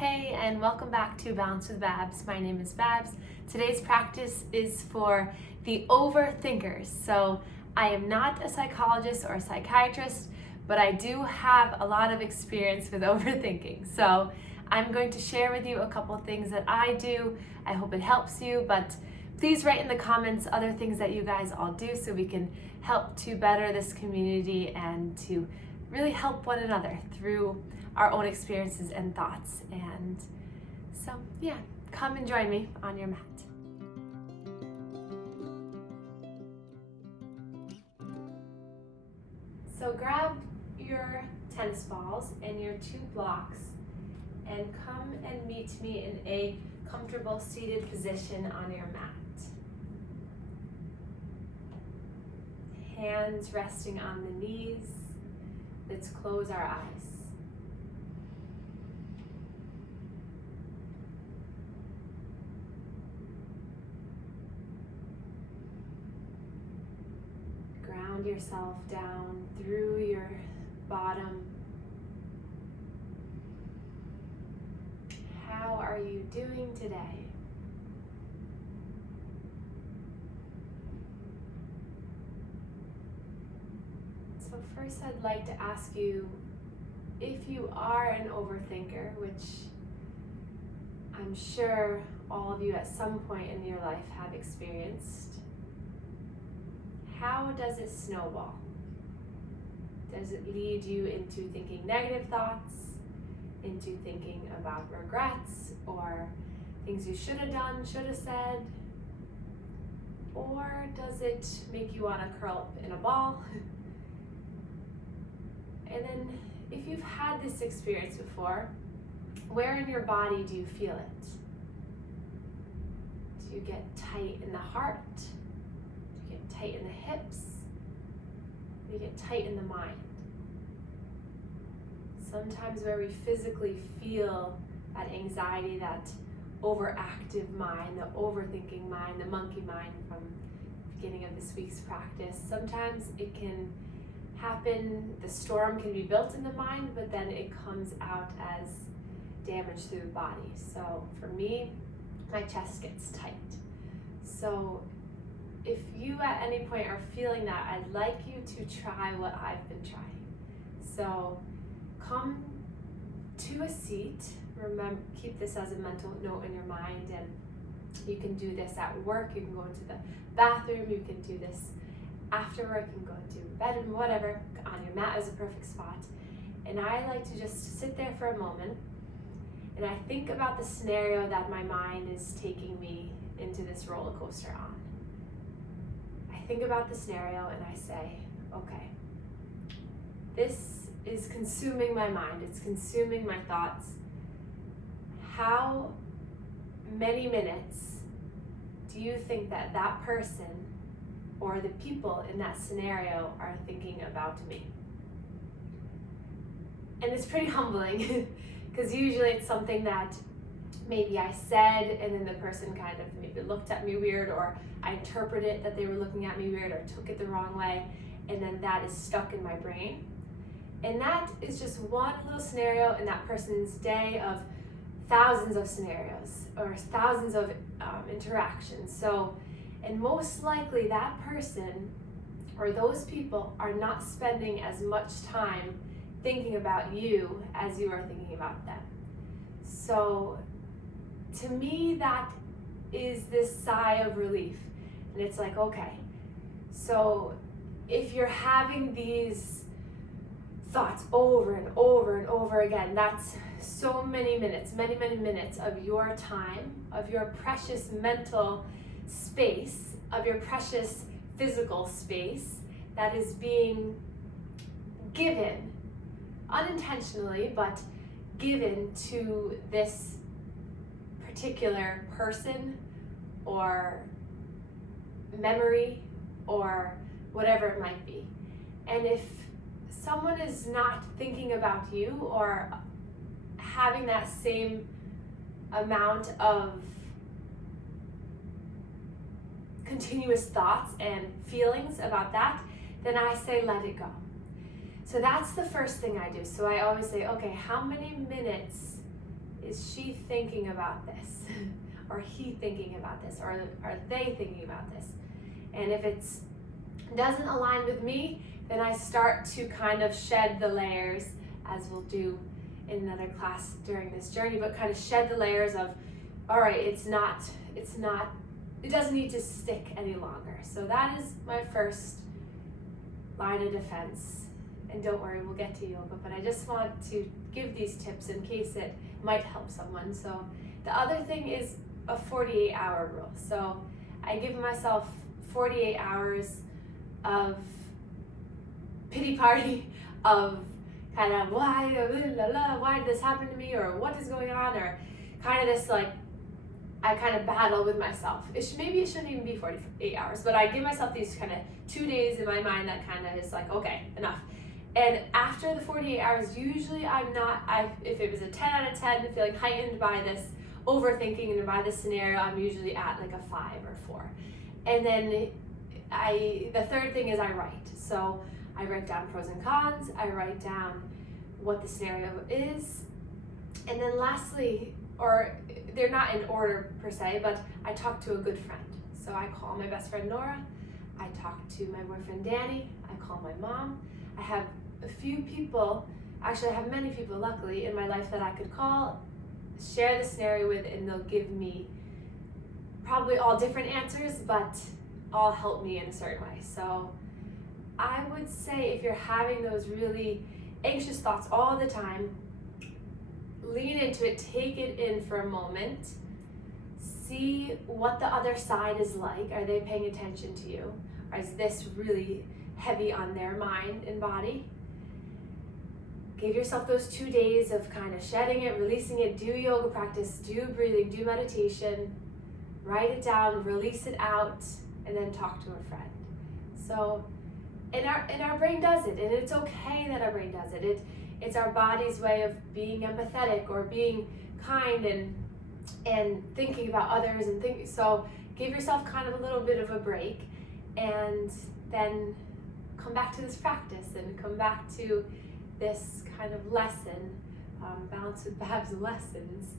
Hey, and welcome back to Balance with Babz. My name is Babz. Today's practice is for the overthinkers. So I am not a psychologist or a psychiatrist, but I do have a lot of experience with overthinking. So I'm going to share with you a couple things that I do. I hope it helps you, but please write in the comments other things that you guys all do so we can help to better this community and to really help one another through our own experiences and thoughts. And so, yeah, come and join me on your mat. So grab your tennis balls and your 2 blocks and come and meet me in a comfortable seated position on your mat. Hands resting on the knees. Let's close our eyes. Ground yourself down through your bottom. How are you doing today? So first I'd like to ask you, if you are an overthinker, which I'm sure all of you at some point in your life have experienced, how does it snowball? Does it lead you into thinking negative thoughts, into thinking about regrets, or things you should have done, should have said? Or does it make you want to curl up in a ball? And then, if you've had this experience before, where in your body do you feel it? Do you get tight in the heart? Do you get tight in the hips? Do you get tight in the mind? Sometimes where we physically feel that anxiety, that overactive mind, the overthinking mind, the monkey mind from the beginning of this week's practice, sometimes it can happen, the storm can be built in the mind, but then it comes out as damage through the body. So for me, my chest gets tight. So if you at any point are feeling that, I'd like you to try what I've been trying. So come to a seat. Remember, keep this as a mental note in your mind, and you can do this at work, you can go into the bathroom, you can do this after work, you can go into your bedroom, whatever. On your mat is a perfect spot. And I like to just sit there for a moment and I think about the scenario that my mind is taking me into this roller coaster on. I think about the scenario and I say, okay, this is consuming my mind, it's consuming my thoughts. How many minutes do you think that that person or the people in that scenario are thinking about me? And it's pretty humbling because usually it's something that maybe I said and then the person kind of maybe looked at me weird, or I interpreted that they were looking at me weird or took it the wrong way, and then that is stuck in my brain. And that is just one little scenario in that person's day of thousands of scenarios or thousands of interactions. So, and most likely that person or those people are not spending as much time thinking about you as you are thinking about them. So to me, that is this sigh of relief. And it's like, okay, so if you're having these thoughts over and over and over again, that's so many minutes, many minutes of your time, of your precious mental space, of your precious physical space that is being given, unintentionally, but given to this particular person or memory or whatever it might be. And if someone is not thinking about you or having that same amount of continuous thoughts and feelings about that, then I say let it go. So that's the first thing I do. So I always say, okay, how many minutes is she thinking about this? Or he thinking about this? Or are they thinking about this? And if it doesn't align with me, then I start to kind of shed the layers, as we'll do in another class during this journey, but kind of shed the layers of, all right, it doesn't need to stick any longer. So that is my first line of defense. And don't worry, we'll get to yoga, but I just want to give these tips in case it might help someone. So the other thing is a 48-hour rule. So I give myself 48 hours of pity party, of kind of why did this happen to me, or what is going on, or kind of this like, I kind of battle with myself. Maybe it shouldn't even be 48 hours, but I give myself these kind of 2 days in my mind that kind of is like, okay, enough. And after the 48 hours, usually if it was a 10 out of 10, feeling heightened by this overthinking and by this scenario, I'm usually at like a 5 or 4. And then the third thing is I write. So I write down pros and cons, I write down what the scenario is, and then lastly, or they're not in order per se, but I talk to a good friend. So I call my best friend Nora, I talk to my boyfriend Danny, I call my mom. I have a few people, actually I have many people luckily in my life that I could call, share the scenario with, and they'll give me probably all different answers, but all help me in a certain way. So I would say if you're having those really anxious thoughts all the time, lean into it, take it in for a moment, see what the other side is like. Are they paying attention to you? Or is this really heavy on their mind and body? Give yourself those 2 days of kind of shedding it, releasing it, do yoga practice, do breathing, do meditation, write it down, release it out, and then talk to a friend. So, and our brain does it, and it's okay that our brain does it. It's our body's way of being empathetic or being kind and thinking about others and thinking. So give yourself kind of a little bit of a break, and then come back to this practice and come back to this kind of lesson, Balance with Babz lessons.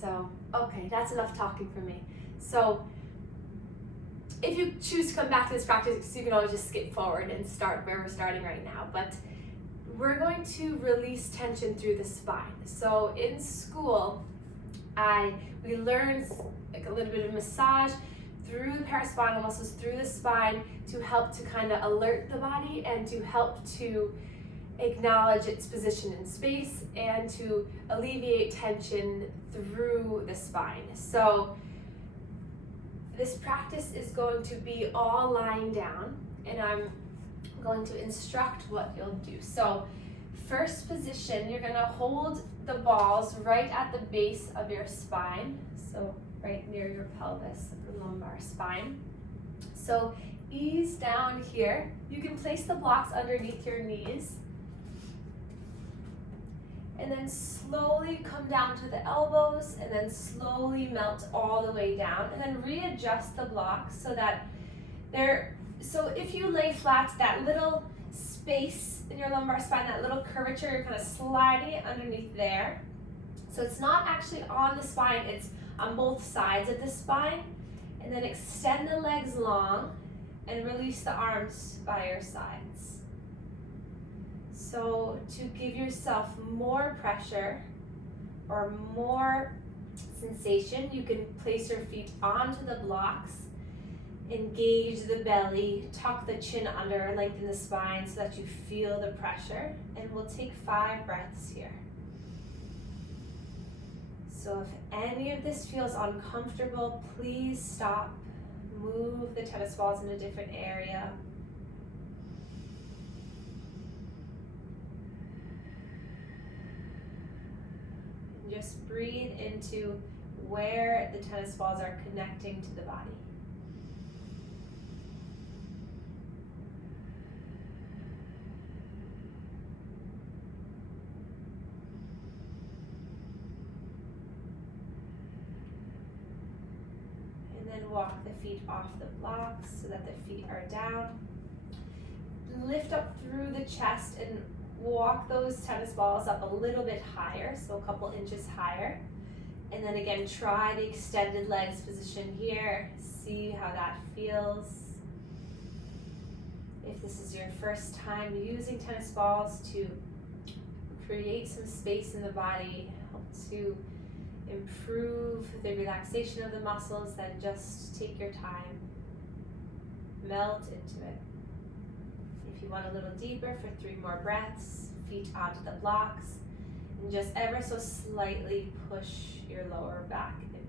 So, okay, that's enough talking for me. So if you choose to come back to this practice, you can always just skip forward and start where we're starting right now. But we're going to release tension through the spine. So in school, we learned like a little bit of massage through the paraspinal muscles, through the spine, to help to kind of alert the body and to help to acknowledge its position in space and to alleviate tension through the spine. So this practice is going to be all lying down, and I'm going to instruct what you'll do. So first position, you're going to hold the balls right at the base of your spine, so right near your pelvis, the lumbar spine. So ease down here. You can place the blocks underneath your knees, and then slowly come down to the elbows, and then slowly melt all the way down, and then readjust the blocks so that so if you lay flat, that little space in your lumbar spine, that little curvature, you're kind of sliding it underneath there. So it's not actually on the spine, it's on both sides of the spine. And then extend the legs long and release the arms by your sides. So to give yourself more pressure or more sensation, you can place your feet onto the blocks, engage the belly, tuck the chin under, lengthen the spine so that you feel the pressure. And we'll take 5 breaths here. So if any of this feels uncomfortable, please stop. Move the tennis balls in a different area. And just breathe into where the tennis balls are connecting to the body. Walk the feet off the blocks so that the feet are down. Lift up through the chest and walk those tennis balls up a little bit higher, so a couple inches higher. And then again, try the extended legs position here. See how that feels. If this is your first time using tennis balls, to create some space in the body, help to improve the relaxation of the muscles, then just take your time. Melt into it. If you want a little deeper, for 3 more breaths, feet onto the blocks, and just ever so slightly push your lower back into it.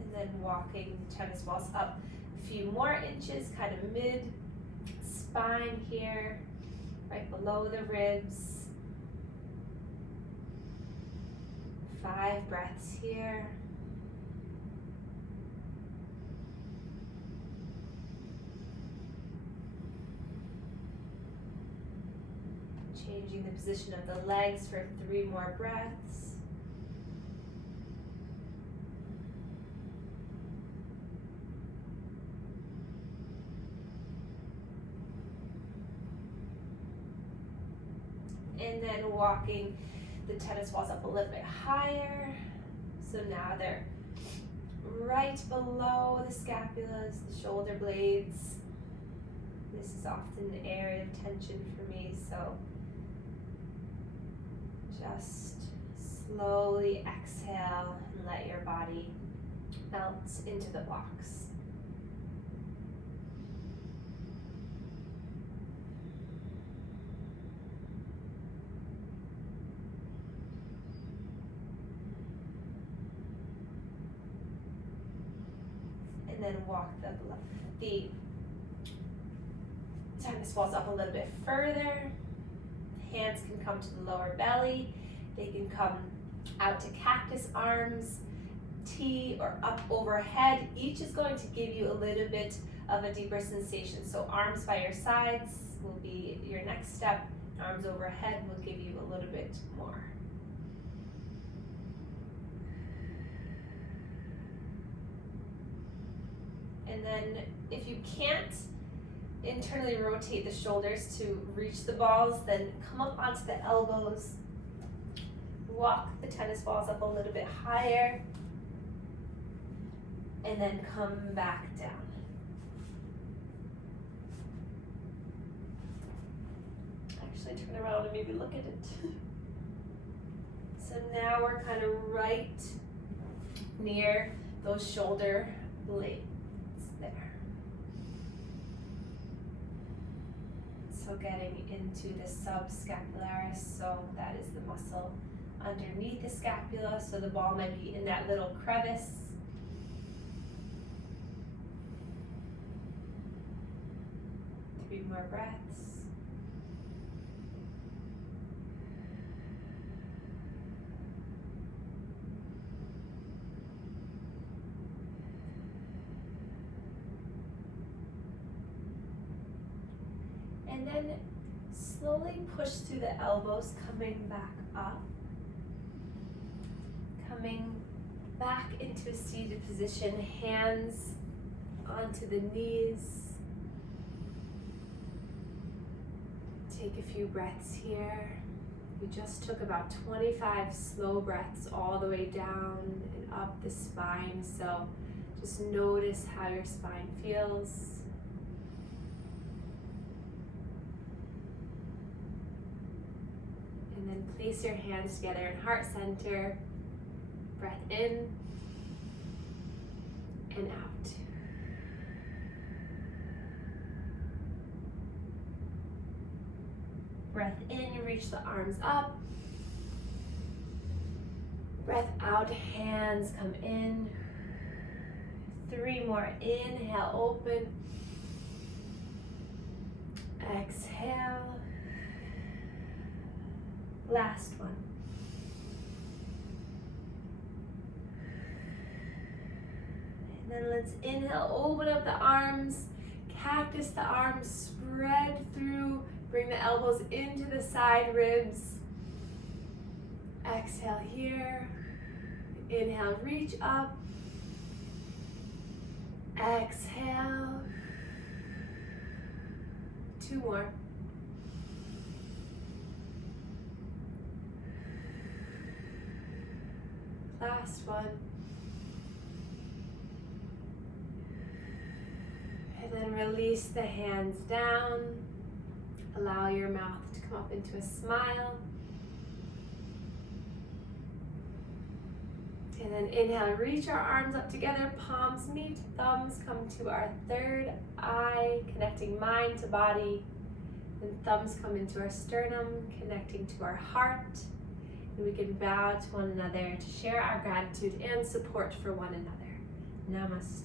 And then walking the tennis balls up a few more inches, kind of mid spine here, right below the ribs. 5 breaths here. Changing the position of the legs for 3 more breaths. And then walking the tennis balls up a little bit higher. So now they're right below the scapulas, the shoulder blades. This is often an area of tension for me, so just slowly exhale and let your body melt into the blocks. And then walk the tennis balls up a little bit further. Hands can come to the lower belly. They can come out to cactus arms, T, or up overhead. Each is going to give you a little bit of a deeper sensation. So arms by your sides will be your next step. Arms overhead will give you a little bit more. And then if you can't internally rotate the shoulders to reach the balls, then come up onto the elbows. Walk the tennis balls up a little bit higher. And then come back down. Actually turn around and maybe look at it. So now we're kind of right near those shoulder blades. There. So getting into the subscapularis, so that is the muscle underneath the scapula, so the ball might be in that little crevice. Three more breaths. And then slowly push through the elbows, coming back up. Coming back into a seated position, hands onto the knees. Take a few breaths here. We just took about 25 slow breaths all the way down and up the spine, so just notice how your spine feels. And then place your hands together in heart center. Breath in and out. Breath in, reach the arms up. Breath out, hands come in. 3 more, inhale, open. Exhale. Last one. And then let's inhale, open up the arms, cactus the arms, spread through, bring the elbows into the side ribs. Exhale here. Inhale, reach up. Exhale. 2 more. Last one. And then release the hands down. Allow your mouth to come up into a smile. And then inhale, reach our arms up together, palms meet, thumbs come to our third eye, connecting mind to body. And thumbs come into our sternum, connecting to our heart. And we can bow to one another to share our gratitude and support for one another. Namaste.